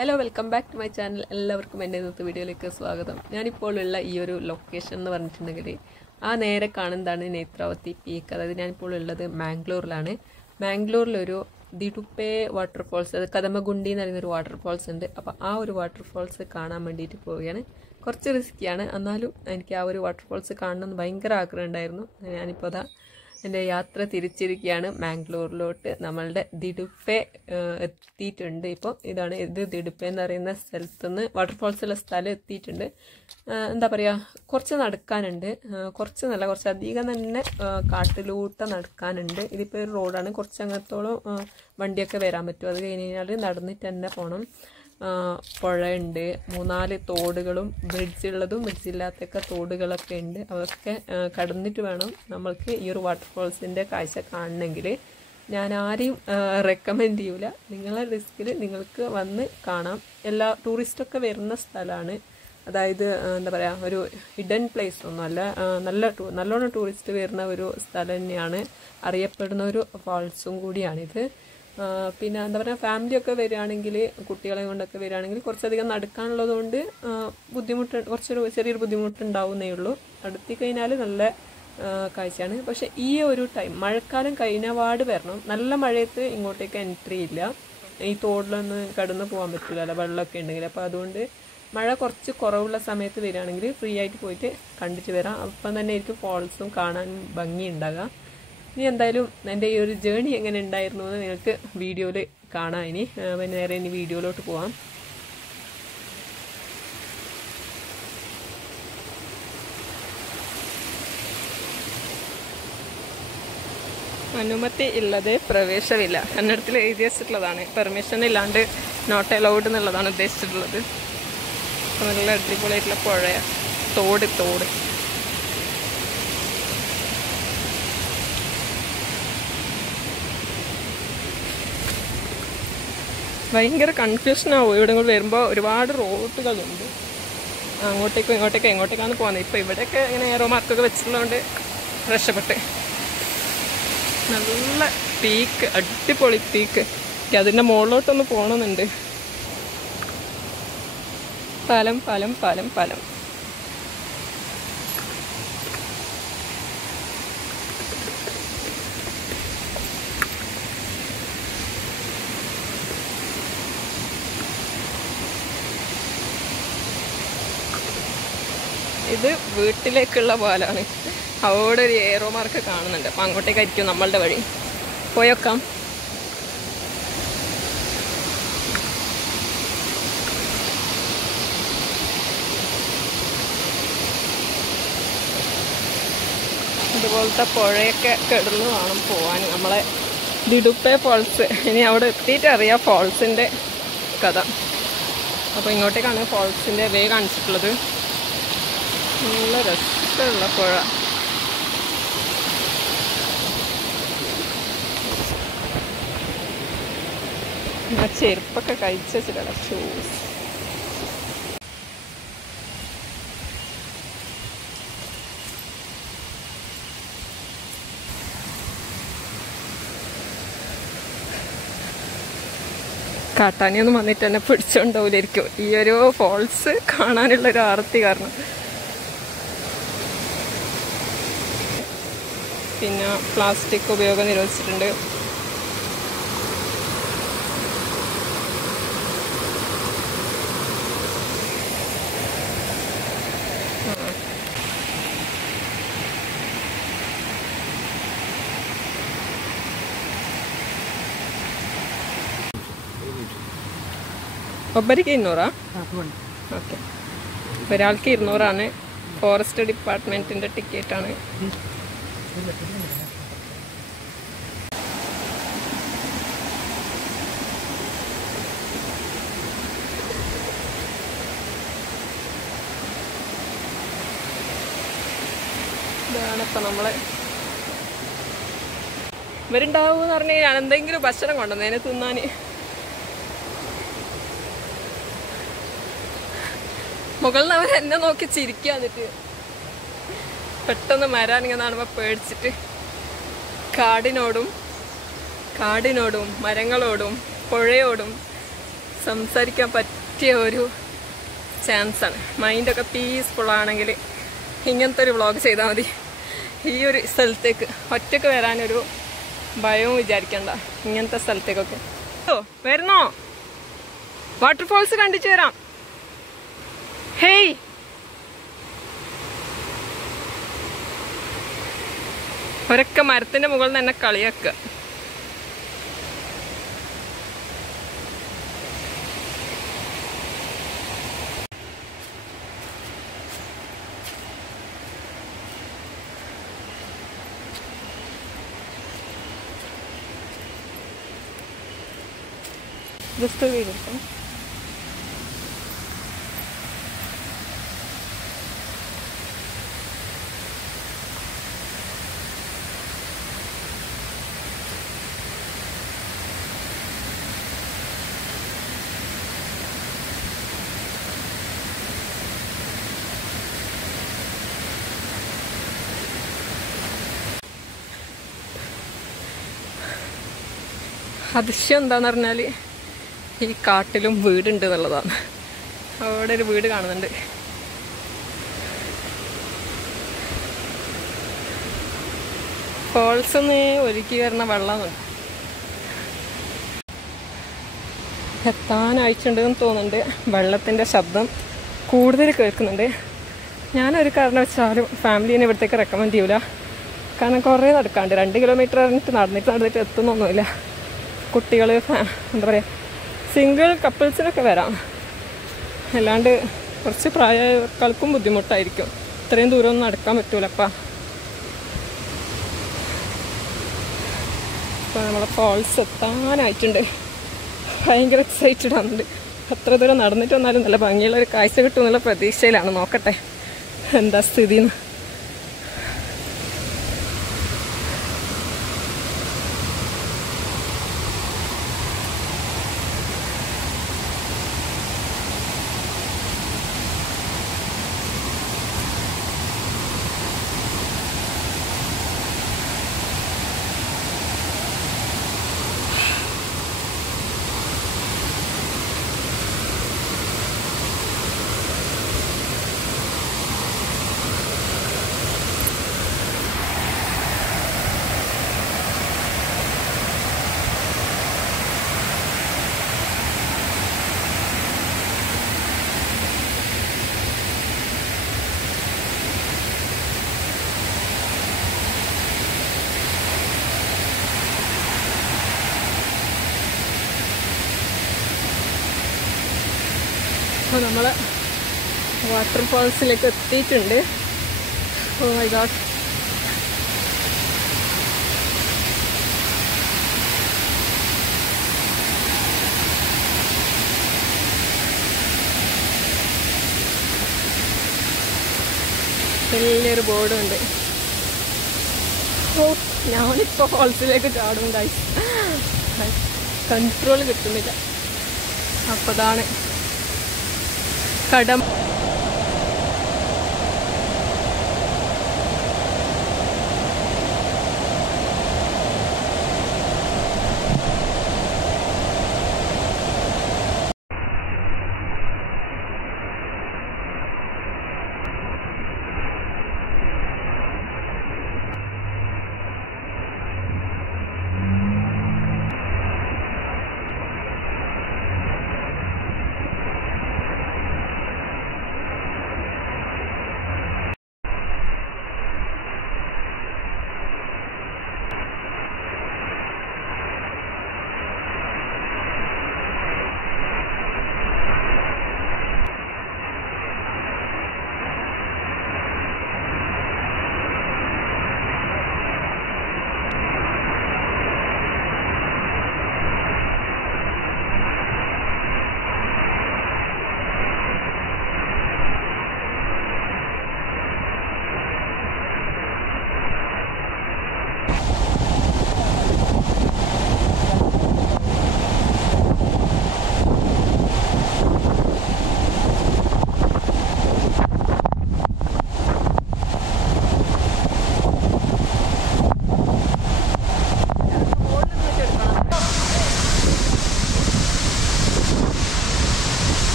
Hello, welcome back to my channel. എല്ലാവർക്കും എൻ്റെ ഇന്നത്തെ വീഡിയോയിലേക്ക് സ്വാഗതം. ഞാനിപ്പോൾ ഉള്ള ഈ ഒരു ലൊക്കേഷൻ എന്ന് പറഞ്ഞിട്ടുണ്ടെങ്കിൽ ആ നേരെ കാണുന്നതാണ് നേത്രാവതി പീക്ക്. അതായത് ഞാനിപ്പോൾ ഉള്ളത് മാംഗ്ലൂരിലാണ്. മാംഗ്ലൂരിലൊരു ദിഡുപ്പെ വാട്ടർഫോൾസ്, അത് കദമഗുണ്ടി എന്ന് പറയുന്നൊരു വാട്ടർഫോൾസ് ഉണ്ട്. അപ്പോൾ ആ ഒരു വാട്ടർഫോൾസ് കാണാൻ വേണ്ടിയിട്ട് പോവുകയാണ്. കുറച്ച് റിസ്ക്കിയാണ്, എന്നാലും എനിക്ക് ആ ഒരു വാട്ടർഫോൾസ് കാണണമെന്ന് ഭയങ്കര ആഗ്രഹം ഉണ്ടായിരുന്നു. ഞാനിപ്പോൾ അതാ എൻ്റെ യാത്ര തിരിച്ചിരിക്കുകയാണ് മാംഗ്ലൂരിലോട്ട്. നമ്മളുടെ ദിഡുപ്പെ എത്തിയിട്ടുണ്ട്. ഇപ്പോൾ ഇത് ദിഡുപ്പെ എന്ന് പറയുന്ന സ്ഥലത്തുനിന്ന് വാട്ടർഫോൾസുള്ള സ്ഥലം എത്തിയിട്ടുണ്ട്. എന്താ പറയുക, കുറച്ച് നടക്കാനുണ്ട്. കുറച്ച് അധികം തന്നെ കാട്ടിലൂട്ട് നടക്കാനുണ്ട്. ഇതിപ്പോൾ ഒരു റോഡാണ്, കുറച്ച് അങ്ങത്തോളം വണ്ടിയൊക്കെ വരാൻ പറ്റും. അത് കഴിഞ്ഞ് കഴിഞ്ഞാൽ നടന്നിട്ട് തന്നെ പോകണം. പുഴയുണ്ട്, 3-4 തോടുകളും ബ്രിഡ്ജുള്ളതും ബ്രിഡ്ജില്ലാത്തൊക്കെ തോടുകളൊക്കെ ഉണ്ട്. അതൊക്കെ കടന്നിട്ട് വേണം നമ്മൾക്ക് ഈ ഒരു വാട്ടർഫോൾസിൻ്റെ കാഴ്ച കാണണമെങ്കിൽ. ഞാൻ ആരെയും റെക്കമെൻഡ് ചെയ്യൂല. നിങ്ങളെ റിസ്കിൽ നിങ്ങൾക്ക് വന്ന് കാണാം. എല്ലാ ടൂറിസ്റ്റൊക്കെ വരുന്ന സ്ഥലമാണ്. അതായത് എന്താ പറയുക, ഒരു ഹിഡൻ പ്ലേസ് ഒന്നുമല്ല, നല്ലോണം ടൂറിസ്റ്റ് വരുന്ന ഒരു സ്ഥലം തന്നെയാണ്. അറിയപ്പെടുന്ന ഒരു ഫാൾസും കൂടിയാണിത്. പിന്നെ എന്താ പറയുക, ഫാമിലിയൊക്കെ വരികയാണെങ്കിൽ, കുട്ടികളെ കൊണ്ടൊക്കെ വരികയാണെങ്കിൽ കുറച്ചധികം നടക്കാനുള്ളത് കൊണ്ട് ചെറിയൊരു ബുദ്ധിമുട്ടുണ്ടാവുന്നേ ഉള്ളൂ. അടുത്തി കഴിഞ്ഞാൽ നല്ല കാഴ്ചയാണ്. പക്ഷെ ഈ ഒരു ടൈം മഴക്കാലം കഴിഞ്ഞപാട് വരണം. നല്ല മഴയത്ത് ഇങ്ങോട്ടേക്ക് എൻട്രി ഇല്ല. ഈ തോടിലൊന്നും കടന്നു പോകാൻ പറ്റില്ലല്ലോ, വെള്ളമൊക്കെ ഉണ്ടെങ്കിൽ. അപ്പോൾ അതുകൊണ്ട് മഴ കുറച്ച് കുറവുള്ള സമയത്ത് വരികയാണെങ്കിൽ ഫ്രീ ആയിട്ട് പോയിട്ട് കണ്ടിട്ട് വരാം. അപ്പം തന്നെ എനിക്ക് ഫാൾസും കാണാൻ ഭംഗി ഉണ്ടാകാം. ഇനി എന്തായാലും എൻ്റെ ഈ ഒരു ജേണി എങ്ങനെ ഉണ്ടായിരുന്നു എന്ന് നിങ്ങൾക്ക് വീഡിയോയിൽ കാണാം. ഇനി നേരെ വീഡിയോയിലോട്ട് പോവാം. അനുമതി ഇല്ലാതെ പ്രവേശമില്ല. കന്നഡത്തിൽ എഴുതി വെച്ചിട്ടുള്ളതാണ്. പെർമിഷൻ ഇല്ലാണ്ട് നോട്ട് അലൗഡ് എന്നുള്ളതാണ് ഉദ്ദേശിച്ചിട്ടുള്ളത്. നല്ല അടിപൊളിയായിട്ടുള്ള പുഴ, തോട് ഭയങ്കര കൺഫ്യൂഷനാവും. ഇവിടെ കൂടെ വരുമ്പോൾ ഒരുപാട് റോഡുകളുണ്ട്. എങ്ങോട്ടേക്കാണ് പോകുന്നത്. ഇപ്പോൾ ഇവിടെയൊക്കെ ഇങ്ങനെ ഏറോ മാർക്കൊക്കെ വെച്ചിട്ടുള്ളതുകൊണ്ട് രക്ഷപ്പെട്ട്. നല്ല പീക്ക്, അടിപൊളി പീക്ക്. എനിക്ക് അതിൻ്റെ മുകളിലോട്ടൊന്ന് പോകണമെന്നുണ്ട്. പാലം. ഇത് വീട്ടിലേക്കുള്ള പാലാണ്. അവിടെ ഒരു ഏറോ മാർക്ക് കാണുന്നുണ്ട്. അപ്പം അങ്ങോട്ടേക്കായിരിക്കും നമ്മളുടെ വഴി. പോയേക്കാം. ഇതുപോലത്തെ പുഴയൊക്കെ കിടന്ന് വേണം പോവാൻ. നമ്മളെ ദിഡുപ്പെ ഫാൾസ്. ഇനി അവിടെ എത്തിയിട്ട് അറിയാം ഫാൾസിൻ്റെ കഥ. അപ്പോൾ ഇങ്ങോട്ടേക്കാണ് ഫാൾസിൻ്റെ വേ കാണിച്ചിട്ടുള്ളത്. നല്ല രസമുള്ള പുഴ. ചെരുപ്പൊക്കെ കഴിച്ച് വെച്ചിട്ടാണ് ഷൂസ്. കാട്ടാനിയൊന്നും വന്നിട്ട് എന്നെ പിടിച്ചോണ്ടാവില്ലായിരിക്കും ഈ ഒരു ഫോൾസ് കാണാനുള്ളൊരു ആർത്തി കാരണം. പിന്നെ പ്ലാസ്റ്റിക് ഉപയോഗം നിരോധിച്ചിട്ടുണ്ട്. ഒಬ್ಬರಿಗೆ 200? ഓക്കെ, ഒരാൾക്ക് 200 ഫോറസ്റ്റ് ഡിപ്പാർട്ട്മെൻറ്റിൻ്റെ ടിക്കറ്റാണ്. ഇതാണിപ്പോൾ നമ്മളെ ഇവരുണ്ടാവും എന്ന് പറഞ്ഞു കഴിഞ്ഞാൽ എന്തെങ്കിലും ഭക്ഷണം കൊണ്ടുവന്നതിനെ തിന്നാൻ. മുകളിൽ നിന്ന് അവർ എന്നെ നോക്കി ചിരിക്കുക. എന്നിട്ട് പെട്ടെന്ന് മരാനിങ്ങനെ കാണുമ്പോൾ പേടിച്ചിട്ട് കാടിനോടും മരങ്ങളോടും പുഴയോടും സംസാരിക്കാൻ പറ്റിയ ഒരു ചാൻസാണ്. മൈൻഡൊക്കെ പീസ്ഫുള്ളാണെങ്കിൽ ഇങ്ങനത്തെ ഒരു വ്ളോഗ് ചെയ്താൽ മതി. ഈ ഒരു സ്ഥലത്തേക്ക് ഒറ്റയ്ക്ക് വരാനൊരു ഭയവും വിചാരിക്കണ്ട. ഇങ്ങനത്തെ സ്ഥലത്തേക്കൊക്കെ വരുന്നോ? വാട്ടർഫോൾസ് കണ്ടിച്ചു വരാം. ഹേയ്, ഒരൊക്കെ മരത്തിന്റെ മുകളിൽ തന്നെ കളിയാക്കുക. ജസ്റ്റ് വീട് എടുക്കാം. അതിശയം എന്താന്ന് പറഞ്ഞാൽ ഈ കാട്ടിലും വീടുണ്ട് എന്നുള്ളതാണ്. അവിടെ ഒരു വീട് കാണുന്നുണ്ട്. ഫോൾസ് ഒന്ന് ഒഴുകി വരുന്ന വെള്ളമാണ്. എത്താനായിട്ടുണ്ടെന്ന് തോന്നുന്നുണ്ട്. വെള്ളത്തിൻ്റെ ശബ്ദം കൂടുതൽ കേൾക്കുന്നുണ്ട്. ഞാനൊരു കാരണവശാലും ഫാമിലീനെ ഇവിടത്തേക്ക് റെക്കമെൻഡ് ചെയ്യൂല. കാരണം കുറേ നടക്കാണ്ട് 2 കിലോമീറ്റർ നടന്നിട്ട് എത്തുന്നൊന്നുമില്ല. കുട്ടികൾ എന്താ പറയുക, സിംഗിൾ കപ്പിൾസിനൊക്കെ വരാം. അല്ലാണ്ട് കുറച്ച് പ്രായക്കാർക്കും ബുദ്ധിമുട്ടായിരിക്കും. ഇത്രയും ദൂരമൊന്നും നടക്കാൻ പറ്റൂലപ്പാ. ഇപ്പോൾ നമ്മളെ ഫോൾസ് എത്താനായിട്ടുണ്ട്. ഭയങ്കര എക്സൈറ്റഡ് ആവുന്നുണ്ട്. അത്ര ദൂരം നടന്നിട്ട് വന്നാലും നല്ല ഭംഗിയുള്ള ഒരു കാഴ്ച കിട്ടുമെന്നുള്ള പ്രതീക്ഷയിലാണ്. നോക്കട്ടെ എന്താ സ്ഥിതിന്ന്. അപ്പോൾ നമ്മൾ വാട്ടർഫോൾസിലേക്ക് എത്തിയിട്ടുണ്ട്. ഓ മൈ ഗോഡ്, വലിയൊരു ബോർഡുണ്ട്. ഓ, ഞാനിപ്പോൾ ഫോൾസിലേക്ക് ചാടും ഗൈസ്. കൺട്രോൾ കിട്ടുന്നില്ല. അപ്പോൾ അതാണ് കടം.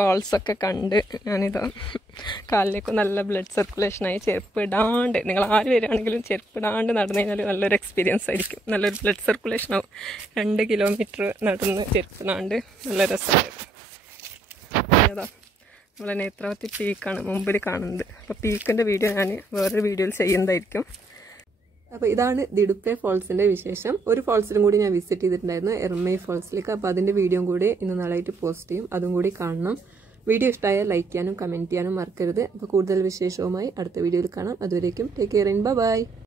ഫാൾസൊക്കെ കണ്ട് ഞാനിതാ കാലിലേക്ക് നല്ല ബ്ലഡ് സർക്കുലേഷനായി ചെരുപ്പിടാണ്ട് നിങ്ങൾ ആര് വരികയാണെങ്കിലും ചെരുപ്പിടാണ്ട് നടന്നു കഴിഞ്ഞാൽ നല്ലൊരു എക്സ്പീരിയൻസ് ആയിരിക്കും. നല്ലൊരു ബ്ലഡ് സർക്കുലേഷൻ ആവും. 2 കിലോമീറ്റർ നടന്ന് ചെരുപ്പിടാണ്ട് നല്ല രസമായിരുന്നു. അതാ നമ്മളെ നേത്രാവതി പീക്കാണ് മുമ്പിൽ കാണുന്നത്. അപ്പോൾ പീക്കിൻ്റെ വീഡിയോ ഞാൻ വേറൊരു വീഡിയോയിൽ ചെയ്യുന്നതായിരിക്കും. അപ്പോൾ ഇതാണ് ദിഡുപ്പെ ഫോൾസിൻ്റെ വിശേഷം. ഒരു ഫോൾസിലും കൂടി ഞാൻ വിസിറ്റ് ചെയ്തിട്ടുണ്ടായിരുന്നു, എർമൈ ഫോൾസിലേക്ക്. അപ്പോൾ അതിൻ്റെ വീഡിയോയും കൂടി ഇന്ന് നാളായിട്ട് പോസ്റ്റ് ചെയ്യും, അതും കൂടി കാണണം. വീഡിയോ ഇഷ്ടമായാൽ ലൈക്ക് ചെയ്യാനും കമൻറ്റ് ചെയ്യാനും മറക്കരുത്. അപ്പോൾ കൂടുതൽ വിശേഷവുമായി അടുത്ത വീഡിയോയിൽ കാണാം. അതുവരേക്കും ടേക്ക് കെയർ ആൻഡ് ബൈ.